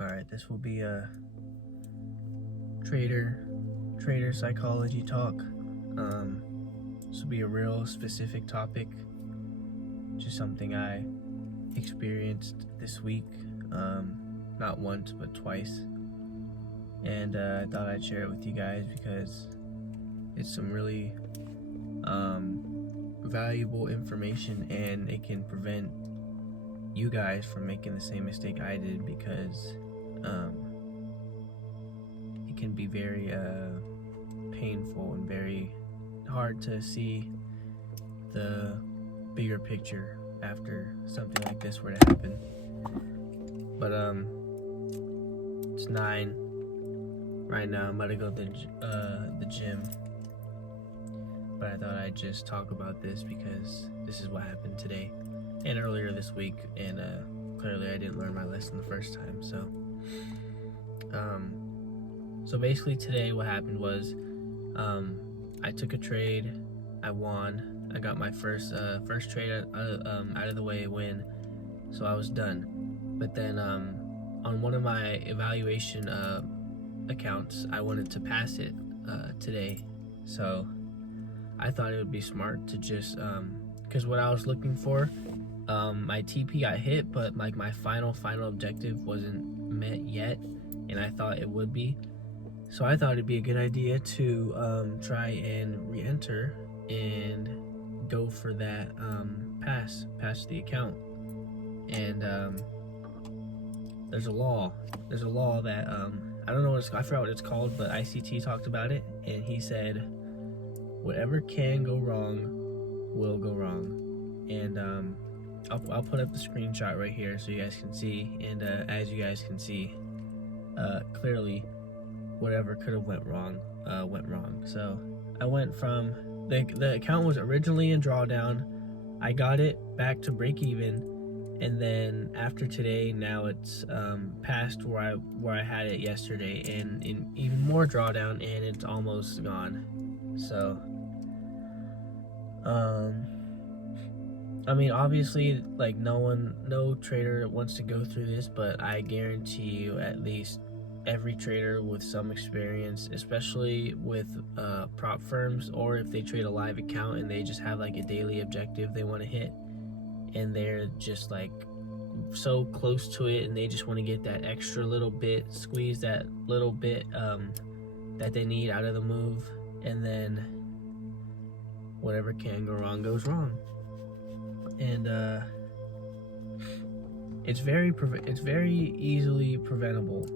Alright, this will be a trader psychology talk. This will be a real specific topic, just something I experienced this week, not once but twice, and I thought I'd share it with you guys because it's some really valuable information, and it can prevent you guys from making the same mistake I did, because it can be very painful and very hard to see the bigger picture after something like this were to happen. But it's 9 right now. I'm about to go to the gym, but I thought I'd just talk about this because this is what happened today and earlier this week, and clearly I didn't learn my lesson the first time. So basically today what happened was I took a trade, I won, I got my first trade out of the way, win, so I was done. But then on one of my evaluation accounts, I wanted to pass it today, so I thought it would be smart to just because what I was looking for, my TP got hit, but like my final objective wasn't met yet, and I thought it would be. So I thought it'd be a good idea to try and re-enter and go for that pass the account. And there's a law that I don't know I forgot what it's called, but ICT talked about it, and he said whatever can go wrong will go wrong. And I'll put up the screenshot right here so you guys can see, and as you guys can see clearly, whatever could have went wrong went wrong. So I went from the account was originally in drawdown, I got it back to break even, and then after today, now it's past where I had it yesterday, and in even more drawdown, and it's almost gone. So I mean, obviously, like, no trader wants to go through this, but I guarantee you at least every trader with some experience, especially with prop firms, or if they trade a live account and they just have like a daily objective they want to hit, and they're just like so close to it, and they just want to get that extra little bit, squeeze that little bit that they need out of the move, and then whatever can go wrong goes wrong. And it's very easily preventable,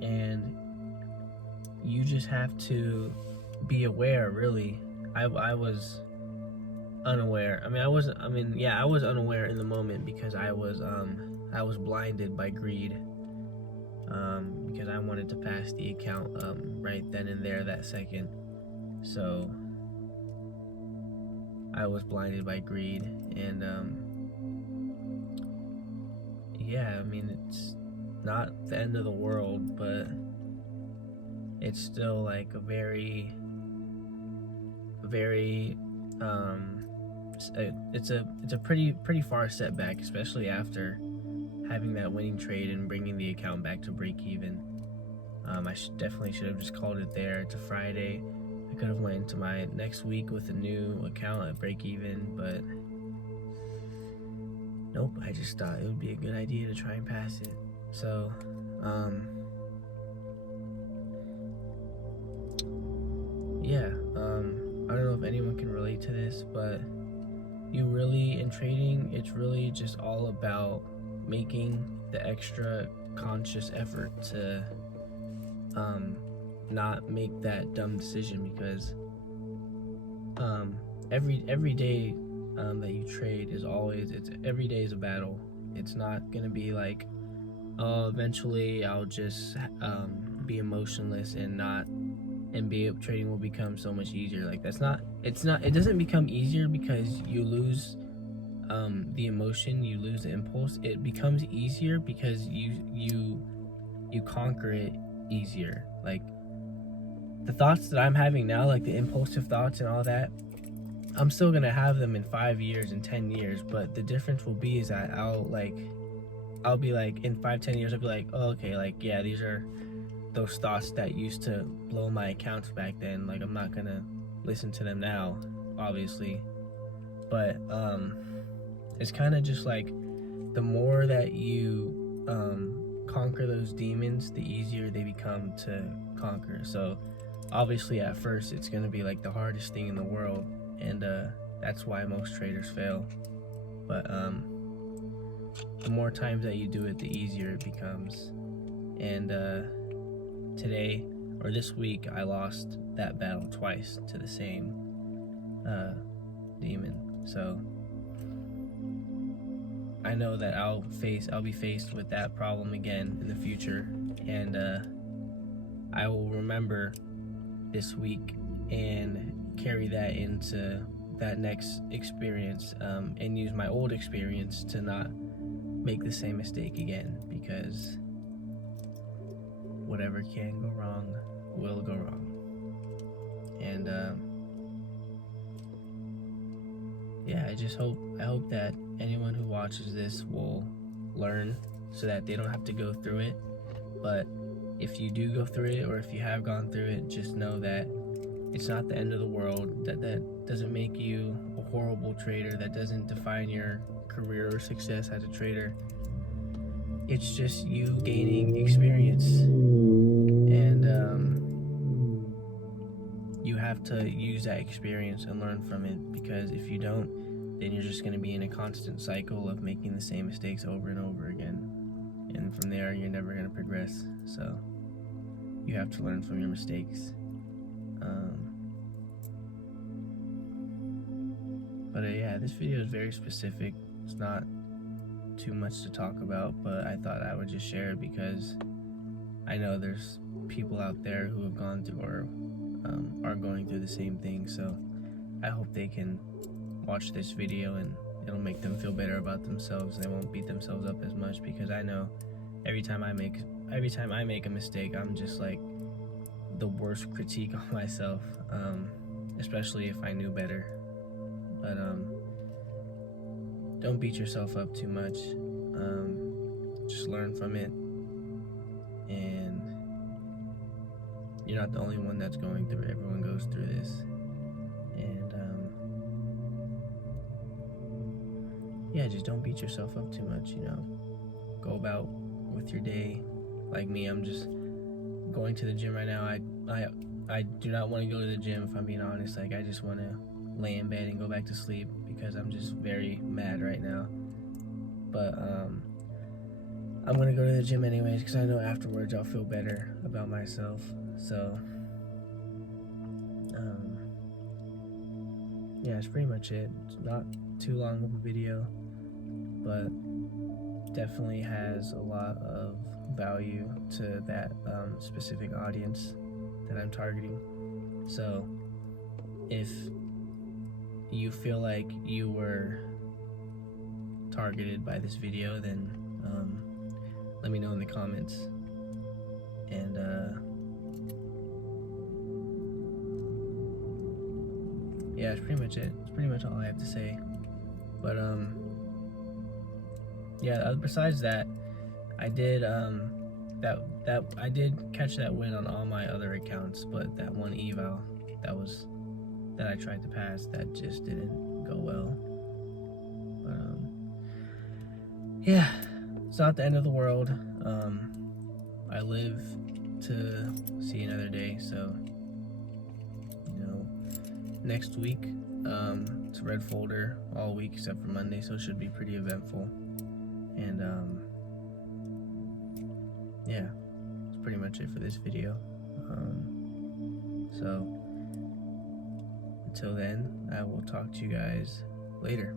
and you just have to be aware. Really, I was unaware. I was unaware in the moment because I was blinded by greed, because I wanted to pass the account right then and there, that second. So I was blinded by greed, and yeah, I mean, it's not the end of the world, but it's still like a very it's a pretty far setback, especially after having that winning trade and bringing the account back to break even. I definitely should have just called it there. It's a Friday. I could have went into my next week with a new account at break even, but nope, I just thought it would be a good idea to try and pass it. So yeah, I don't know if anyone can relate to this, but in trading, it's really just all about making the extra conscious effort to not make that dumb decision, because every day that you trade every day is a battle. It's not gonna be like, oh, eventually I'll just be emotionless and trading will become so much easier. Like, it doesn't become easier because you lose the emotion, you lose the impulse. It becomes easier because you conquer it easier. Like, the thoughts that I'm having now, like the impulsive thoughts and all that, I'm still gonna have them in 5 years and 10 years, but the difference will be is that I'll, like, I'll be like, in 5-10 years, I'll be like, oh, okay, like, yeah, these are those thoughts that used to blow my accounts back then. Like, I'm not gonna listen to them now, obviously. But it's kind of just like, the more that you conquer those demons, the easier they become to conquer. So obviously at first it's going to be like the hardest thing in the world, and that's why most traders fail. But the more times that you do it, the easier it becomes. And today, or this week, I lost that battle twice to the same demon. So I know that I'll be faced with that problem again in the future, and I will remember this week and carry that into that next experience, and use my old experience to not make the same mistake again, because whatever can go wrong will go wrong. And yeah, I hope that anyone who watches this will learn, so that they don't have to go through it. But if you do go through it, or if you have gone through it, just know that it's not the end of the world. That doesn't make you a horrible trader. That doesn't define your career or success as a trader. It's just you gaining experience, and you have to use that experience and learn from it, because if you don't, then you're just going to be in a constant cycle of making the same mistakes over and over again, and from there you're never going to progress. So you have to learn from your mistakes. But yeah, this video is very specific. It's not too much to talk about, but I thought I would just share it because I know there's people out there who have gone through, or are going through the same thing. So I hope they can watch this video and it'll make them feel better about themselves. They won't beat themselves up as much, because I know every time I make a mistake, I'm just like the worst critique on myself, especially if I knew better. But don't beat yourself up too much. Just learn from it, and you're not the only one that's going through it. Everyone goes through this. And yeah, just don't beat yourself up too much, go about with your day. Like me, I'm just going to the gym right now. I do not want to go to the gym, if I'm being honest. Like, I just want to lay in bed and go back to sleep, because I'm just very mad right now. But I'm gonna go to the gym anyways, because I know afterwards I'll feel better about myself. So yeah, that's pretty much it. It's not too long of a video, but definitely has a lot of value to that specific audience that I'm targeting. So if you feel like you were targeted by this video, then let me know in the comments. And yeah, that's pretty much it. It's pretty much all I have to say. But yeah, besides that, I did I did catch that win on all my other accounts, but that one eval that I tried to pass, that just didn't go well. But yeah, it's not the end of the world. I live to see another day, so next week it's a red folder all week except for Monday, so it should be pretty eventful. And yeah, that's pretty much it for this video. So until then, I will talk to you guys later.